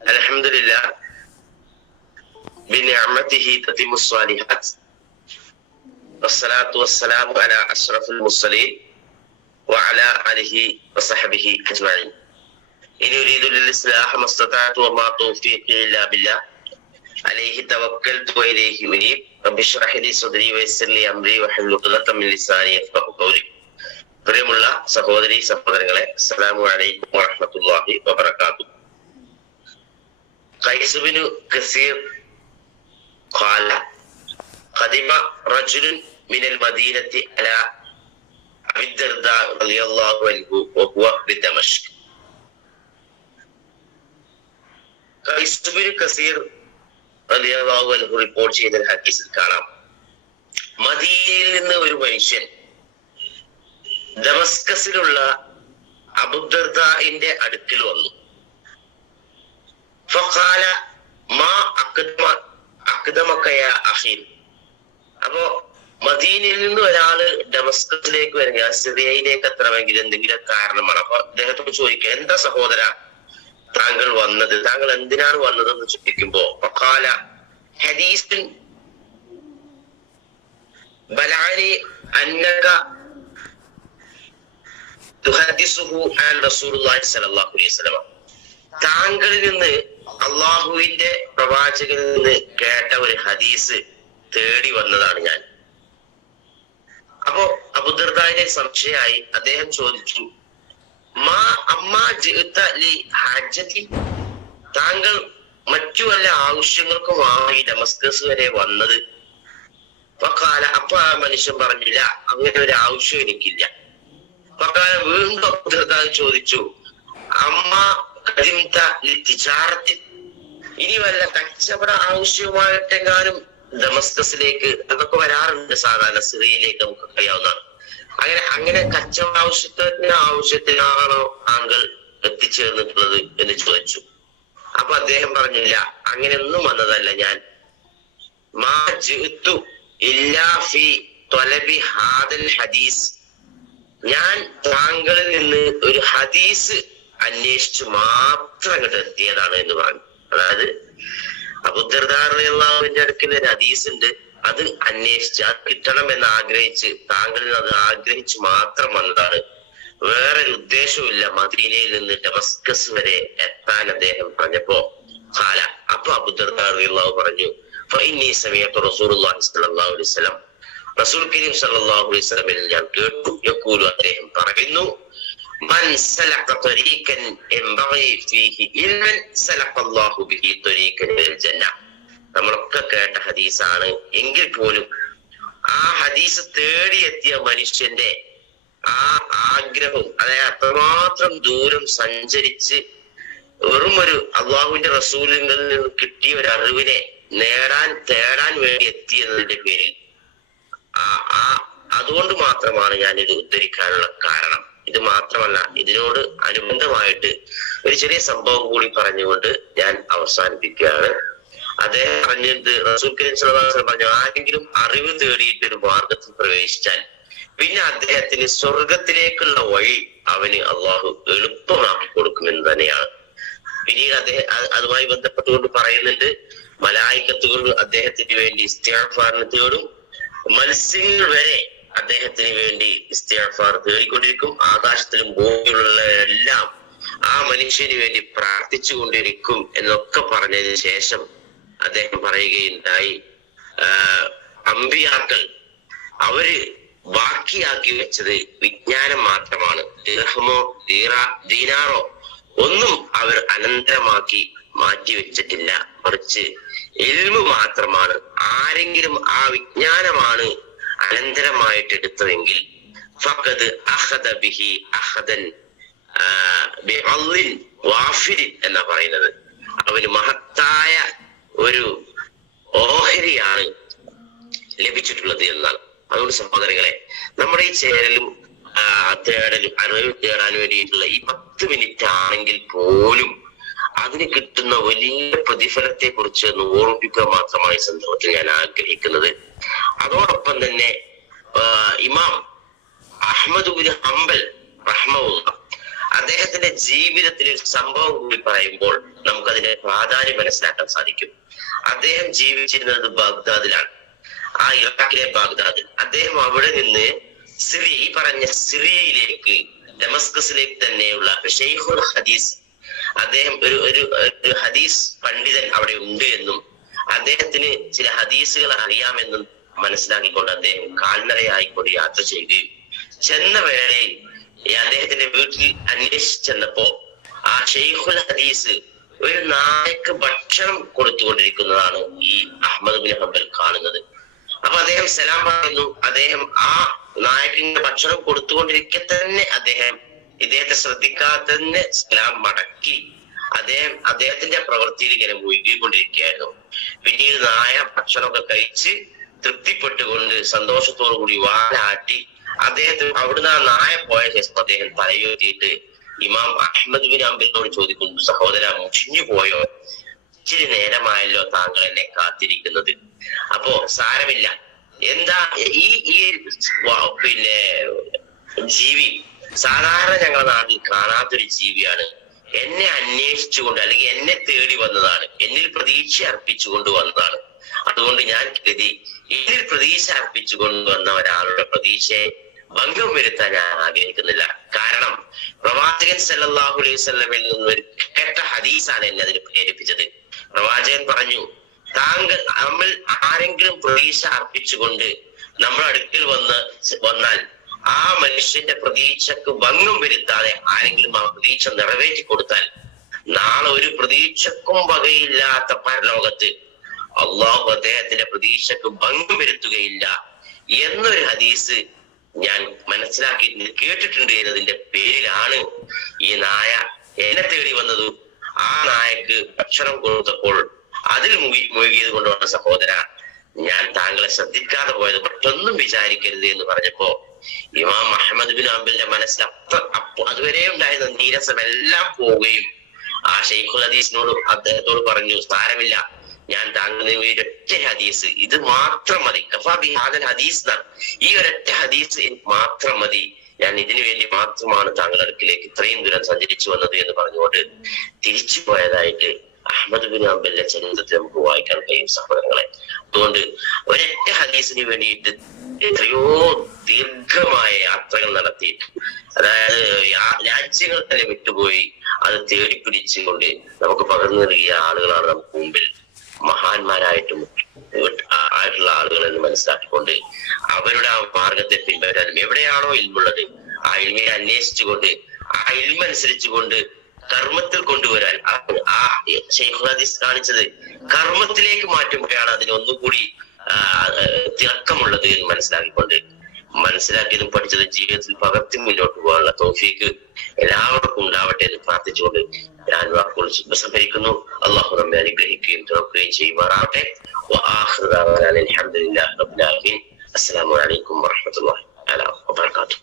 അൽഹംദുലില്ലാഹ് ബിനിഅമതിഹി തതിമുസ് സ്വാലിഹാത്ത് വസ്സലാത്തു വസ്സലാമു അലാ അഷ്റഫുൽ മുർസലീൻ വഅലാ ആലിഹി വസഹ്ബിഹി അജ്മഈൻ. ഇൻ ഉരീദു ലിൽ ഇസ്ലാഹ മസ്തതഅതു വമാ തൗഫീഖി ഇല്ലാ ബില്ലാഹ് അലൈഹി തവക്കൽതു വഇലൈഹി ഉനീബ്. റബ്ബി ഇശ്റഹ് ലി സദ്രി വയസ്സിർ ലി അംരി വഹ്ലുൽ ഉഖ്ദതം മിൻ ലിസാനി യഫ്ഖഹു ഖൗലി. പ്രിയമുള്ള സഹോദരി സഹോദരങ്ങളെ, അസ്സലാമു അലൈക്കും വറഹ്മത്തുള്ളാഹി വബറകാതുഹു. ഖൈസ് ഇബ്നു കസീർ ഖാല ഖദിമ റജുലുൻ മിനൽ മദീനത്തി അലാ അബീ ദർദാ റളിയല്ലാഹു അൻഹു വഹുവ ബിദമഷ്ക്. ഖൈസ് ഇബ്നു കസീർ റളിയല്ലാഹു അൻഹു റിപ്പോർട്ട് ചെയ്ത ഹദീസിൽ കാണാം, മദീനയിൽ നിന്ന് ഒരു മനുഷ്യൻ ദമസ്കസിലുള്ള അബൂദർദാഇന്റെ അടുക്കൽ വന്നു. ഫഖാല മാ അഖ്ദമക യാ അഖീ. അപ്പോ മദീനയിൽ നിന്ന് ഒരാള് ഡമസ്കസിലേക്ക് വരിക, സിറിയയിലേക്ക് എത്തണമെങ്കിൽ എന്തെങ്കിലും കാരണമാണ്. അപ്പൊ അദ്ദേഹത്തോട് ചോദിക്കുക, എന്താ സഹോദര താങ്കൾ വന്നത്, താങ്കൾ എന്തിനാണ് വന്നത് എന്ന് ചോദിക്കുമ്പോ ഫഖാല ഹദീസുൻ ബലഅനി അന്നക തുഹദ്ദിസുഹു അൻ റസൂലുള്ളാഹി സ്വല്ലല്ലാഹു അലൈഹി വസല്ലം. താങ്കളിൽ നിന്ന് അള്ളാഹുവിന്റെ പ്രവാചകനിൽ നിന്ന് കേട്ട ഒരു ഹദീസ് തേടി വന്നതാണ് ഞാൻ. അപ്പോ അബൂദർദാഇനെ സംശയമായി. അദ്ദേഹം ചോദിച്ചു, മാ അമ്മാ ജിഅത ലി ഹാജതി, താങ്കൾ മറ്റു വല്ല ആവശ്യങ്ങൾക്കുമായി ഡമസ്കസ് വരെ വന്നത്? ഫഖാല, അപ്പൊ ആ മനുഷ്യൻ പറഞ്ഞില്ല, അങ്ങനെ ഒരു ആവശ്യം എനിക്കില്ല. ഫഖാല, വീണ്ടും അബൂദർദാ ചോദിച്ചു, അമ്മ ഖദിംത ലിതിജാറത്തി, ഇനി വല്ല കച്ചവട ആവശ്യമായിട്ടെങ്ങാനും ഡമസ്കസിലേക്ക്, അതൊക്കെ വരാറുണ്ട് സാധാരണ, സിറിയയിലേക്ക് നമുക്ക് അറിയാവുന്നതാണ്. അങ്ങനെ കച്ചവട ആവശ്യത്തിനാണോ താങ്കൾ എത്തിച്ചേർന്നിട്ടുള്ളത് എന്ന് ചോദിച്ചു. അപ്പൊ അദ്ദേഹം പറഞ്ഞില്ല, അങ്ങനെയൊന്നും വന്നതല്ല ഞാൻ. മാ ജിഅ്തു ഇല്ലാ ഫീ ത്വലബി ഹാദൽ ഹദീസ്, ഞാൻ താങ്കളിൽ നിന്ന് ഒരു ഹദീസ് അന്വേഷിച്ചു മാത്രം അങ്ങോട്ട് എത്തിയതാണ് എന്ന് പറഞ്ഞു. അതായത് അബൂദർദാ റളിയല്ലാഹുവിന്റെ അടുക്കൽ ഒരു ഹദീസ് ഉണ്ട്, അത് അന്വേഷിച്ച് അത് കിട്ടണം എന്ന് ആഗ്രഹിച്ച് താങ്കളിൽ അത് ആഗ്രഹിച്ച് മാത്രം വന്നതാണ്, വേറൊരു ഉദ്ദേശവുമില്ല മദീനയിൽ നിന്ന് ഡമസ്കസ് വരെ എത്താൻ അദ്ദേഹം പറഞ്ഞപ്പോ ഖാല, അപ്പൊ അബൂദർദാ റളിയല്ലാഹു പറഞ്ഞു, ഫഇന്നി സമീഅതു റസൂലുള്ളാഹി സ്വല്ലല്ലാഹു അലൈഹി വസല്ലം, റസൂൽ കരീം സ്വല്ലല്ലാഹു അലൈഹി വസല്ലമയിൽ ഞാൻ കേട്ടു, യഖൂലു, അദ്ദേഹം പറയുന്നു, മൻ സലക ത്വരീഖൻ യംബഗി ഫീഹി ഇൽമൻ സലഖല്ലാഹു ബിഹി ത്വരീഖൻ ഇലൽ ജന്ന. നമ്മളൊക്കെ കേട്ട ഹദീസാണ് എങ്കിൽ പോലും ആ ഹദീസ് തേടിയെത്തിയ മനുഷ്യന്റെ ആ ആഗ്രഹവും, അതായത് അത്രമാത്രം ദൂരം സഞ്ചരിച്ച് വെറും ഒരു അള്ളാഹുവിന്റെ റസൂലിൽ നിന്ന് കിട്ടിയ ഒരു അറിവിനെ തേടാൻ വേണ്ടി എത്തിയതിന്റെ പേരിൽ അതുകൊണ്ട് മാത്രമാണ് ഞാൻ ഇത് ഉദ്ധരിക്കാനുള്ള കാരണം. ഇത് മാത്രമല്ല, ഇതിനോട് അനുബന്ധമായിട്ട് ഒരു ചെറിയ സംഭവം കൂടി പറഞ്ഞുകൊണ്ട് ഞാൻ അവസാനിപ്പിക്കുകയാണ്. അദ്ദേഹം പറഞ്ഞത്, റസൂൽ കരീം സ്വല്ലല്ലാഹു അലൈഹി വസല്ലം പറഞ്ഞു, ആരെങ്കിലും അറിവ് തേടിയിട്ട് ഒരു മാർഗത്തിൽ പ്രവേശിച്ചാൽ പിന്നെ അദ്ദേഹത്തിന് സ്വർഗത്തിലേക്കുള്ള വഴി അവന് അള്ളാഹു എളുപ്പമാക്കി കൊടുക്കുമെന്ന് തന്നെയാണ്. പിന്നീട് അദ്ദേഹം അതുമായി ബന്ധപ്പെട്ടുകൊണ്ട് പറയുന്നുണ്ട്, മലായികത്തുകൾ അദ്ദേഹത്തിന് വേണ്ടി ഇസ്തിഗ്ഫാറിന് തേടും, മത്സ്യങ്ങൾ വരെ അദ്ദേഹത്തിന് വേണ്ടി ഇസ്തിഗ്ഫാർ തേടിക്കൊണ്ടിരിക്കും, ആകാശത്തിലും ഭൂമിയിലുള്ളവരെല്ലാം ആ മനുഷ്യന് വേണ്ടി പ്രാർത്ഥിച്ചു കൊണ്ടിരിക്കും എന്നൊക്കെ പറഞ്ഞതിന് ശേഷം അദ്ദേഹം പറയുകയുണ്ടായി, അമ്പിയാക്കൾ അവര് ബാക്കിയാക്കി വെച്ചത് വിജ്ഞാനം മാത്രമാണ്, ദിർഹമോ ദീനാറോ ഒന്നും അവർ അനന്തരമാക്കി മാറ്റി വെച്ചിട്ടില്ല, മറിച്ച് ഇൽമു മാത്രമാണ്. ആരെങ്കിലും ആ വിജ്ഞാനമാണ് അനന്തരമായിട്ട് എടുത്തതെങ്കിൽ ഫഖദ് അഖദ ബിഹി അഖദൻ ബിഅള്ളിൻ വാഫിരിൻ എന്നാ പറയുന്നത്, അവന് മഹത്തായ ഒരു ഓഹരിയാണ് ലഭിച്ചിട്ടുള്ളത് എന്നാണ്. അതുകൊണ്ട് സഹോദരങ്ങളെ, നമ്മുടെ ഈ ചേരലും അറിവ് തേടാൻ വേണ്ടിയിട്ടുള്ള ഈ 10 മിനിറ്റ് ആണെങ്കിൽ പോലും അതിന് കിട്ടുന്ന വലിയ പ്രതിഫലത്തെ കുറിച്ച് ഓർമ്മിപ്പിക്കുക മാത്രമാണ് ഈ സന്ദർഭത്തിൽ ഞാൻ ആഗ്രഹിക്കുന്നത്. അതോടൊപ്പം തന്നെ ഇമാം അഹ്മദ് ബിൻ ഹംബൽ റഹ്മഹുല്ലാ അദ്ദേഹത്തിന്റെ ജീവിതത്തിൽ ഒരു സംഭവം കൂടി പറയുമ്പോൾ നമുക്കതിന്റെ പ്രാധാന്യം മനസ്സിലാക്കാൻ സാധിക്കും. അദ്ദേഹം ജീവിച്ചിരുന്നത് ബാഗ്ദാദിലാണ്, ആ ഇറാഖിലെ ബാഗ്ദാദിൽ. അദ്ദേഹം അവിടെ നിന്ന് ഈ പറഞ്ഞ സിറിയയിലേക്ക്, ഡമസ്കസിലേക്ക് തന്നെയുള്ള ഷെയ്ഖുൽ ഹദീസ്, അദ്ദേഹം ഒരു ഹദീസ് പണ്ഡിതൻ അവിടെ ഉണ്ട് എന്നും അദ്ദേഹത്തിന് ചില ഹദീസുകൾ അറിയാമെന്നും മനസ്സിലാക്കിക്കൊണ്ട് അദ്ദേഹം കാൽനടയായിക്കൊണ്ട് യാത്ര ചെയ്യുകയും ചെന്ന വേളയിൽ അദ്ദേഹത്തിന്റെ വീട്ടിൽ അന്വേഷിച്ചു ചെന്നപ്പോ ആ ഷെയ്ഖുൽ ഹദീസ് ഒരു നായക്ക് ഭക്ഷണം കൊടുത്തുകൊണ്ടിരിക്കുന്നതാണ് ഈ അഹ്മദ് ബിൻ ഹംബൽ കാണുന്നത്. അപ്പൊ അദ്ദേഹം സലാം പറയുന്നു. അദ്ദേഹം ആ നായക്കിന്റെ ഭക്ഷണം കൊടുത്തുകൊണ്ടിരിക്കെ തന്നെ ഇദ്ദേഹത്തെ ശ്രദ്ധിക്കാതെ തന്നെ സലാം മടക്കി അദ്ദേഹത്തിന്റെ പ്രവൃത്തിയിൽ ഇങ്ങനെ മുഴുകിക്കൊണ്ടിരിക്കുകയായിരുന്നു. പിന്നീട് നായ ഭക്ഷണമൊക്കെ കഴിച്ച് തൃപ്തിപ്പെട്ടുകൊണ്ട് സന്തോഷത്തോടു കൂടി വാലാട്ടി അദ്ദേഹത്തിന് അവിടുന്ന് ആ നായ പോയ ശേഷം അദ്ദേഹം തലയുയർത്തിയിട്ട് ഇമാം അഹ്മദ് ബിൻ ഹംബലിനോട് ചോദിക്കുന്നു, സഹോദര, മുഷിഞ്ഞു പോയോ? ഇച്ചിരി നേരമായല്ലോ താങ്കൾ എന്നെ കാത്തിരിക്കുന്നത്. അപ്പോ സാരമില്ല, എന്താ ഈ പിന്നെ ജീവി സാധാരണ ഞങ്ങളുടെ നാട്ടിൽ കാണാത്തൊരു ജീവിയാണ്. എന്നെ അന്വേഷിച്ചുകൊണ്ട് അല്ലെങ്കിൽ എന്നെ തേടി വന്നതാണ്, എന്നിൽ പ്രതീക്ഷ അർപ്പിച്ചുകൊണ്ട് വന്നതാണ്. അതുകൊണ്ട് ഞാൻ കരുതി എന്നിൽ പ്രതീക്ഷ അർപ്പിച്ചുകൊണ്ട് വന്ന ഒരാളുടെ പ്രതീക്ഷയെ ഭംഗം വരുത്താൻ ഞാൻ ആഗ്രഹിക്കുന്നില്ല. കാരണം പ്രവാചകൻ സല്ലല്ലാഹു അലൈഹി വസല്ലമയിൽ നിന്ന് ഒരു കേട്ട ഹദീസാണ് എന്നെ അതിന് പ്രേരിപ്പിച്ചത്. പ്രവാചകൻ പറഞ്ഞു, നമ്മൾ ആരെങ്കിലും പ്രതീക്ഷ അർപ്പിച്ചുകൊണ്ട് നമ്മുടെ അടുക്കൽ വന്നാൽ ആ മനുഷ്യന്റെ പ്രതീക്ഷക്ക് ഭംഗം വരുത്താതെ ആരെങ്കിലും ആ പ്രതീക്ഷ നിറവേറ്റി കൊടുത്താൽ നാളെ ഒരു പ്രതീക്ഷക്കും വകയില്ലാത്ത പരലോകത്ത് അള്ളാഹു അദ്ദേഹത്തിന്റെ പ്രതീക്ഷക്ക് ഭംഗം വരുത്തുകയില്ല എന്നൊരു ഹദീസ് ഞാൻ മനസ്സിലാക്കി കേട്ടിട്ടുണ്ട് എന്നതിന്റെ പേരിലാണ് ഈ നായ എന്നെ തേടി വന്നത്. ആ നായക്ക് ഭക്ഷണം കൊടുത്തപ്പോൾ അതിൽ മുഴുകിയത് കൊണ്ടാണ് സഹോദര ഞാൻ താങ്കളെ ശ്രദ്ധിക്കാതെ പോയത്, മറ്റൊന്നും വിചാരിക്കരുത് എന്ന് പറഞ്ഞപ്പോ ഇമാം അഹ്മദ് ബിൻ ഹംബലിന്റെ മനസ്സിൽ അതുവരെ ഉണ്ടായിരുന്ന നീരസം എല്ലാം പോവുകയും ആ ഷെയ്ഖുൽ ഹദീസിനോട് അദ്ദേഹത്തോട് പറഞ്ഞു, സാരമില്ല, ഞാൻ താങ്കളുടെ ഒരൊറ്റ ഹദീസ്, ഇത് മാത്രം മതി, കഫാ ബി ഹാദൽ ഹദീസ്, ഈ ഒരൊറ്റ ഹദീസ് മാത്രം മതി, ഞാൻ ഇതിനു വേണ്ടി മാത്രമാണ് താങ്കളുടെ അടുക്കിലേക്ക് ഇത്രയും ദൂരം സഞ്ചരിച്ചു വന്നത് എന്ന് പറഞ്ഞുകൊണ്ട് തിരിച്ചു പോയതായിട്ട് അഹ്മദ് ബിൻ ഹംബലിന്റെ ചരിത്രത്തിൽ നമുക്ക് വായിക്കാൻ കഴിയും സഹോദരങ്ങളെ. അതുകൊണ്ട് ഒരൊറ്റ ഹദീസിന് വേണ്ടിയിട്ട് എത്രയോ ദീർഘമായ യാത്രകൾ നടത്തിയിട്ട്, അതായത് രാജ്യങ്ങൾ തന്നെ വിട്ടുപോയി അത് തേടിപ്പിടിച്ചുകൊണ്ട് നമുക്ക് പകർന്നു നൽകിയ ആളുകളാണ് നമുക്ക് മുമ്പിൽ മഹാന്മാരായിട്ടും ആയിട്ടുള്ള ആളുകൾ എന്ന് മനസ്സിലാക്കിക്കൊണ്ട് അവരുടെ ആ മാർഗത്തെ പിൻപറ്റാനും എവിടെയാണോ ഇൽമുള്ളത് ആ ഇൽമിനെ അന്വേഷിച്ചുകൊണ്ട് ആ ഇൽമനുസരിച്ചുകൊണ്ട് കർമ്മത്തിൽ കൊണ്ടുവരാൻ ആ ഷെയ്ഖുൽ ഹദീസ് കാണിച്ചത് കർമ്മത്തിലേക്ക് മാറ്റുമ്പോഴാണ് അതിന് ഒന്നുകൂടി തിളക്കമുള്ളത് എന്ന് മനസ്സിലാക്കിയതും പഠിച്ചതും ജീവിതത്തിൽ പകർത്തി മുന്നോട്ട് പോകാനുള്ള തൗഫീക്ക് എല്ലാവർക്കും ഉണ്ടാവട്ടെ എന്ന് പ്രാർത്ഥിച്ചുകൊണ്ട് ഞാൻ വാക്കുകൾ സംഭരിക്കുന്നു. അള്ളാഹു നമ്മെ അനുഗ്രഹിക്കുകയും തുറക്കുകയും ചെയ്യുമാറാവട്ടെ. അസ്സലാമു അലൈക്കും വറഹ്മത്തുള്ളാഹി വബറകാതുഹു.